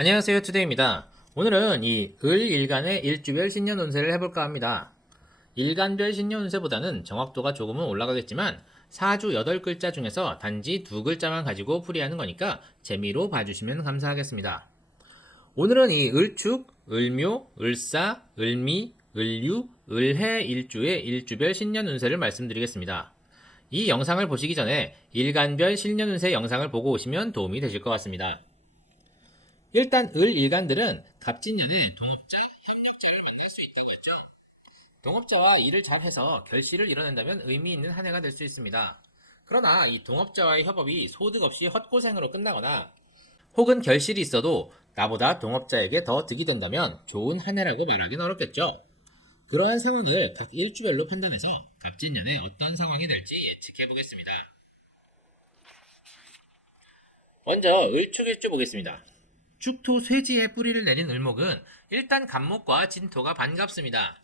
안녕하세요, 투데이입니다. 오늘은 이 을일간의 일주별 신년운세를 해볼까 합니다. 일간별 신년운세보다는 정확도가 조금은 올라가겠지만 사주 8글자 중에서 단지 2글자만 가지고 풀이하는 거니까 재미로 봐주시면 감사하겠습니다. 오늘은 이 을축, 을묘, 을사, 을미, 을류, 을해 일주의 일주별 신년운세를 말씀드리겠습니다. 이 영상을 보시기 전에 일간별 신년운세 영상을 보고 오시면 도움이 되실 것 같습니다. 일단 을일간들은 갑진년에 동업자, 협력자를 만날 수 있다고 했죠. 동업자와 일을 잘해서 결실을 이뤄낸다면 의미 있는 한 해가 될 수 있습니다. 그러나 이 동업자와의 협업이 소득 없이 헛고생으로 끝나거나 혹은 결실이 있어도 나보다 동업자에게 더 득이 된다면 좋은 한 해라고 말하기는 어렵겠죠. 그러한 상황을 각 일주별로 판단해서 갑진년에 어떤 상황이 될지 예측해 보겠습니다. 먼저 을축일주 보겠습니다. 축토 쇠지에 뿌리를 내린 을목은 일단 간목과 진토가 반갑습니다.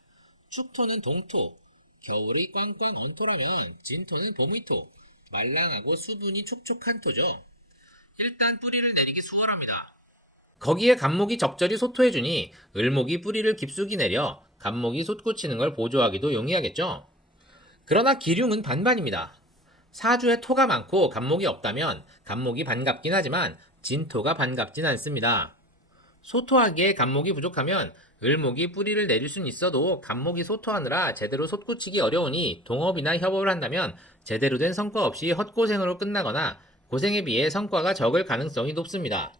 축토는 동토, 겨울의 꽝꽝 온토라면 진토는 봄의 토, 말랑하고 수분이 촉촉한 토죠. 일단 뿌리를 내리기 수월합니다. 거기에 간목이 적절히 소토해주니 을목이 뿌리를 깊숙이 내려 간목이 솟구치는 걸 보조하기도 용이하겠죠. 그러나 기륭은 반반입니다. 사주에 토가 많고 간목이 없다면 간목이 반갑긴 하지만 진토가 반갑진 않습니다. 소토하기에 간목이 부족하면 을목이 뿌리를 내릴 순 있어도 간목이 소토하느라 제대로 솟구치기 어려우니 동업이나 협업을 한다면 제대로 된 성과 없이 헛고생으로 끝나거나 고생에 비해 성과가 적을 가능성이 높습니다.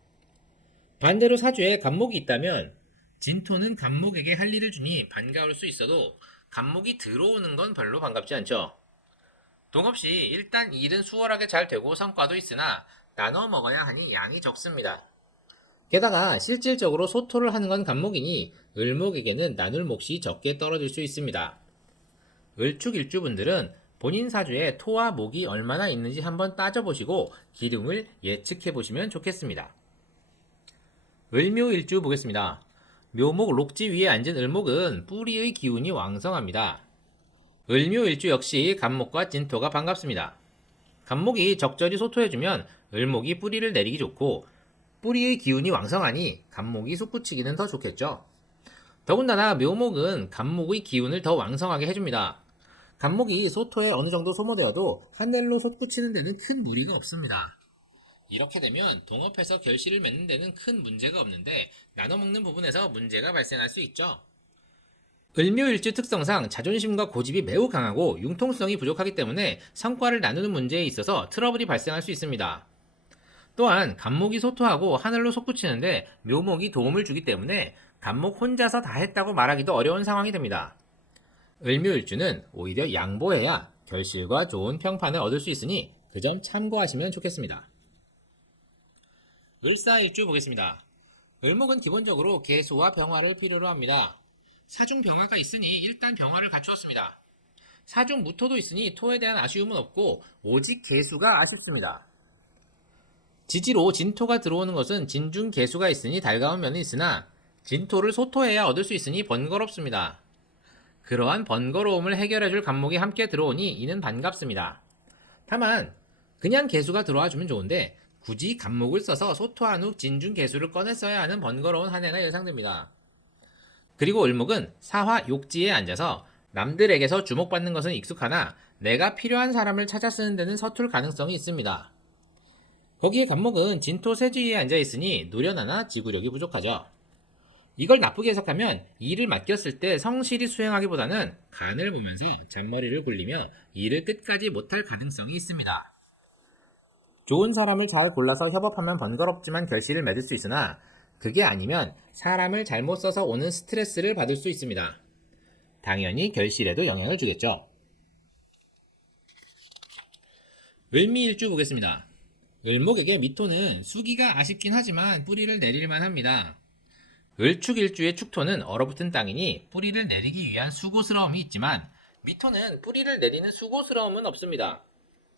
반대로 사주에 간목이 있다면 진토는 간목에게 할 일을 주니 반가울 수 있어도 간목이 들어오는 건 별로 반갑지 않죠. 동업시 일단 일은 수월하게 잘 되고 성과도 있으나 나눠 먹어야 하니 양이 적습니다. 게다가 실질적으로 소토를 하는 건 간목이니 을목에게는 나눌 몫이 적게 떨어질 수 있습니다. 을축 일주분들은 본인 사주에 토와 목이 얼마나 있는지 한번 따져보시고 기둥을 예측해보시면 좋겠습니다. 을묘 일주 보겠습니다. 묘목 록지 위에 앉은 을목은 뿌리의 기운이 왕성합니다. 을묘 일주 역시 간목과 진토가 반갑습니다. 간목이 적절히 소토해주면 을목이 뿌리를 내리기 좋고 뿌리의 기운이 왕성하니 간목이 솟구치기는 더 좋겠죠. 더군다나 묘목은 간목의 기운을 더 왕성하게 해줍니다. 간목이 소토에 어느 정도 소모되어도 하늘로 솟구치는 데는 큰 무리가 없습니다. 이렇게 되면 동업해서 결실을 맺는 데는 큰 문제가 없는데 나눠먹는 부분에서 문제가 발생할 수 있죠. 을묘일주 특성상 자존심과 고집이 매우 강하고 융통성이 부족하기 때문에 성과를 나누는 문제에 있어서 트러블이 발생할 수 있습니다. 또한 간목이 소토하고 하늘로 솟구치는데 묘목이 도움을 주기 때문에 간목 혼자서 다 했다고 말하기도 어려운 상황이 됩니다. 을묘일주는 오히려 양보해야 결실과 좋은 평판을 얻을 수 있으니 그 점 참고하시면 좋겠습니다. 을사일주 보겠습니다. 을목은 기본적으로 계수와 병화를 필요로 합니다. 사중 병화가 있으니 일단 병화를 갖추었습니다. 사중 무토도 있으니 토에 대한 아쉬움은 없고 오직 계수가 아쉽습니다. 지지로 진토가 들어오는 것은 진중 계수가 있으니 달가운 면이 있으나 진토를 소토해야 얻을 수 있으니 번거롭습니다. 그러한 번거로움을 해결해줄 간목이 함께 들어오니 이는 반갑습니다. 다만 그냥 계수가 들어와주면 좋은데 굳이 간목을 써서 소토한 후 진중 계수를 꺼내 써야 하는 번거로운 한 해가 예상됩니다. 그리고 을목은 사화 욕지에 앉아서 남들에게서 주목받는 것은 익숙하나 내가 필요한 사람을 찾아 쓰는 데는 서툴 가능성이 있습니다. 거기에 간목은 진토 세지위에 앉아있으니 노련하나 지구력이 부족하죠. 이걸 나쁘게 해석하면 일을 맡겼을 때 성실히 수행하기보다는 간을 보면서 잔머리를 굴리며 일을 끝까지 못할 가능성이 있습니다. 좋은 사람을 잘 골라서 협업하면 번거롭지만 결실을 맺을 수 있으나 그게 아니면 사람을 잘못 써서 오는 스트레스를 받을 수 있습니다. 당연히 결실에도 영향을 주겠죠. 을미일주 보겠습니다. 을목에게 미토는 수기가 아쉽긴 하지만 뿌리를 내릴만 합니다. 을축일주의 축토는 얼어붙은 땅이니 뿌리를 내리기 위한 수고스러움이 있지만 미토는 뿌리를 내리는 수고스러움은 없습니다.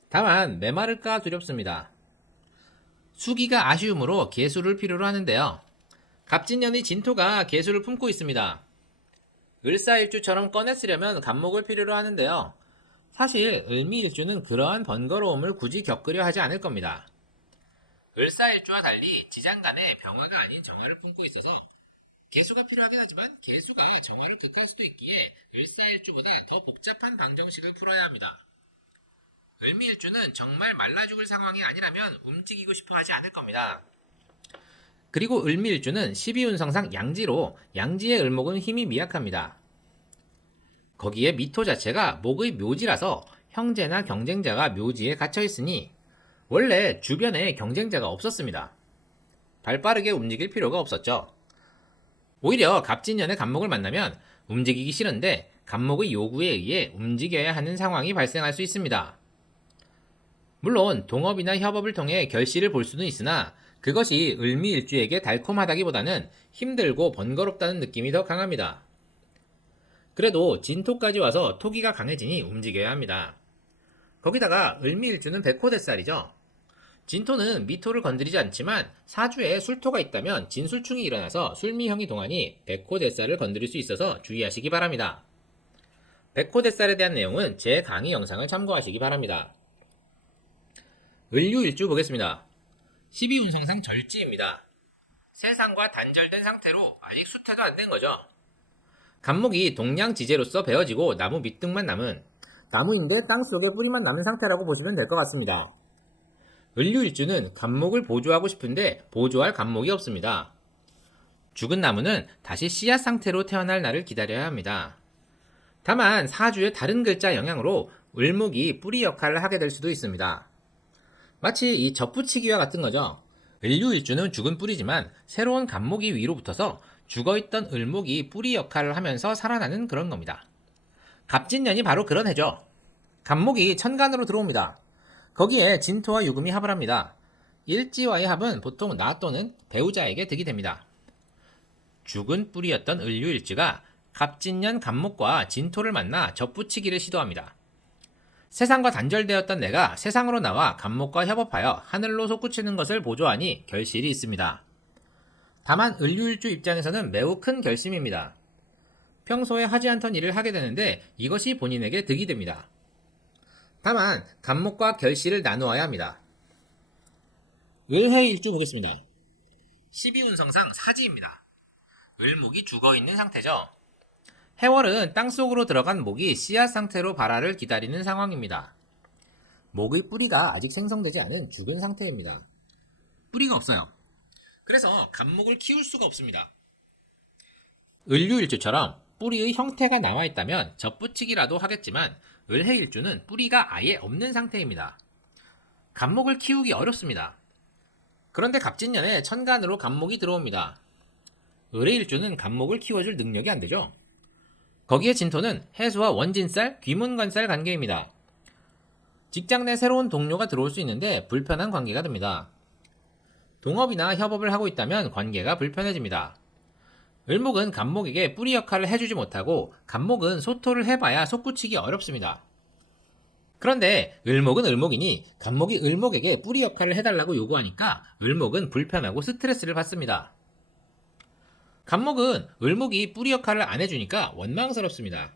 다만 메마를까 두렵습니다. 수기가 아쉬움으로 계수를 필요로 하는데요. 갑진년의 진토가 계수를 품고 있습니다. 을사일주처럼 꺼내 쓰려면 간목을 필요로 하는데요. 사실 을미일주는 그러한 번거로움을 굳이 겪으려 하지 않을 겁니다. 을사일주와 달리 지장간에 병화가 아닌 정화를 품고 있어서 개수가 필요하긴 하지만 개수가 정화를 극할 수도 있기에 을사일주보다 더 복잡한 방정식을 풀어야 합니다. 을미일주는 정말 말라 죽을 상황이 아니라면 움직이고 싶어 하지 않을 겁니다. 그리고 을미일주는 12운성상 양지로 양지의 을목은 힘이 미약합니다. 거기에 미토 자체가 목의 묘지라서 형제나 경쟁자가 묘지에 갇혀 있으니 원래 주변에 경쟁자가 없었습니다. 발빠르게 움직일 필요가 없었죠. 오히려 갑진년의 갑목을 만나면 움직이기 싫은데 갑목의 요구에 의해 움직여야 하는 상황이 발생할 수 있습니다. 물론 동업이나 협업을 통해 결실을 볼 수는 있으나 그것이 을미일주에게 달콤하다기보다는 힘들고 번거롭다는 느낌이 더 강합니다. 그래도 진토까지 와서 토기가 강해지니 움직여야 합니다. 거기다가 을미일주는 백호대살이죠. 진토는 미토를 건드리지 않지만 사주에 술토가 있다면 진술충이 일어나서 술미형이 동하니 백호대살을 건드릴 수 있어서 주의하시기 바랍니다. 백호대살에 대한 내용은 제 강의 영상을 참고하시기 바랍니다. 을유일주 보겠습니다. 12운성상 절지입니다. 세상과 단절된 상태로 아직 수태가 안 된 거죠. 갑목이 동량지제로서 베어지고 나무 밑둥만 남은 나무인데 땅속에 뿌리만 남은 상태라고 보시면 될 것 같습니다. 을유일주는 갑목을 보조하고 싶은데 보조할 갑목이 없습니다. 죽은 나무는 다시 씨앗 상태로 태어날 날을 기다려야 합니다. 다만 사주의 다른 글자 영향으로 을목이 뿌리 역할을 하게 될 수도 있습니다. 마치 이 젖붙이기와 같은 거죠. 을유일주는 죽은 뿌리지만 새로운 갑목이 위로 붙어서 죽어있던 을목이 뿌리 역할을 하면서 살아나는 그런 겁니다. 갑진년이 바로 그런 해죠. 갑목이 천간으로 들어옵니다. 거기에 진토와 유금이 합을 합니다. 일지와의 합은 보통 나 또는 배우자에게 득이 됩니다. 죽은 뿌리였던 을유일지가 갑진년 갑목과 진토를 만나 젖붙이기를 시도합니다. 세상과 단절되었던 내가 세상으로 나와 갑목과 협업하여 하늘로 솟구치는 것을 보조하니 결실이 있습니다. 다만 을유일주 입장에서는 매우 큰 결심입니다. 평소에 하지 않던 일을 하게 되는데 이것이 본인에게 득이 됩니다. 다만 갑목과 결실을 나누어야 합니다. 을해일주 보겠습니다. 12운성상 사지입니다. 을목이 죽어있는 상태죠. 해월은 땅속으로 들어간 목이 씨앗 상태로 발화를 기다리는 상황입니다. 목의 뿌리가 아직 생성되지 않은 죽은 상태입니다. 뿌리가 없어요. 그래서 갑목을 키울 수가 없습니다. 을유일주처럼 뿌리의 형태가 남아있다면 젖붙이기라도 하겠지만 을해일주는 뿌리가 아예 없는 상태입니다. 갑목을 키우기 어렵습니다. 그런데 갑진년에 천간으로 갑목이 들어옵니다. 을해일주는 갑목을 키워줄 능력이 안 되죠. 거기에 진토는 해수와 원진살, 귀문관살 관계입니다. 직장 내 새로운 동료가 들어올 수 있는데 불편한 관계가 됩니다. 동업이나 협업을 하고 있다면 관계가 불편해집니다. 을목은 갑목에게 뿌리 역할을 해주지 못하고 갑목은 소토를 해봐야 솟구치기 어렵습니다. 그런데 을목은 을목이니 갑목이 을목에게 뿌리 역할을 해달라고 요구하니까 을목은 불편하고 스트레스를 받습니다. 갑목은 을목이 뿌리 역할을 안 해주니까 원망스럽습니다.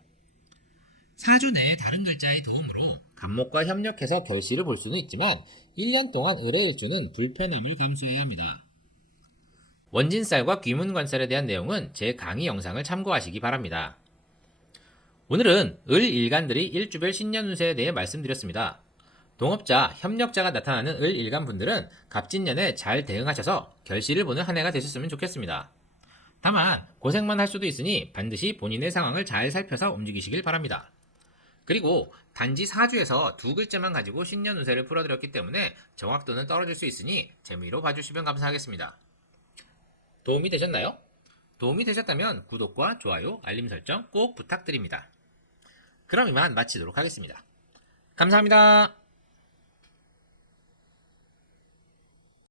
사주 내의 다른 글자의 도움으로 갑목과 협력해서 결실을 볼 수는 있지만 1년 동안 을해일주는 불편함을 감수해야 합니다. 원진살과 귀문관살에 대한 내용은 제 강의 영상을 참고하시기 바랍니다. 오늘은 을일간들의 일주별 신년 운세에 대해 말씀드렸습니다. 동업자, 협력자가 나타나는 을일간 분들은 갑진년에 잘 대응하셔서 결실을 보는 한 해가 되셨으면 좋겠습니다. 다만 고생만 할 수도 있으니 반드시 본인의 상황을 잘 살펴서 움직이시길 바랍니다. 그리고 단지 사주에서 두 글자만 가지고 신년 운세를 풀어드렸기 때문에 정확도는 떨어질 수 있으니 재미로 봐주시면 감사하겠습니다. 도움이 되셨나요? 도움이 되셨다면 구독과 좋아요, 알림 설정 꼭 부탁드립니다. 그럼 이만 마치도록 하겠습니다. 감사합니다.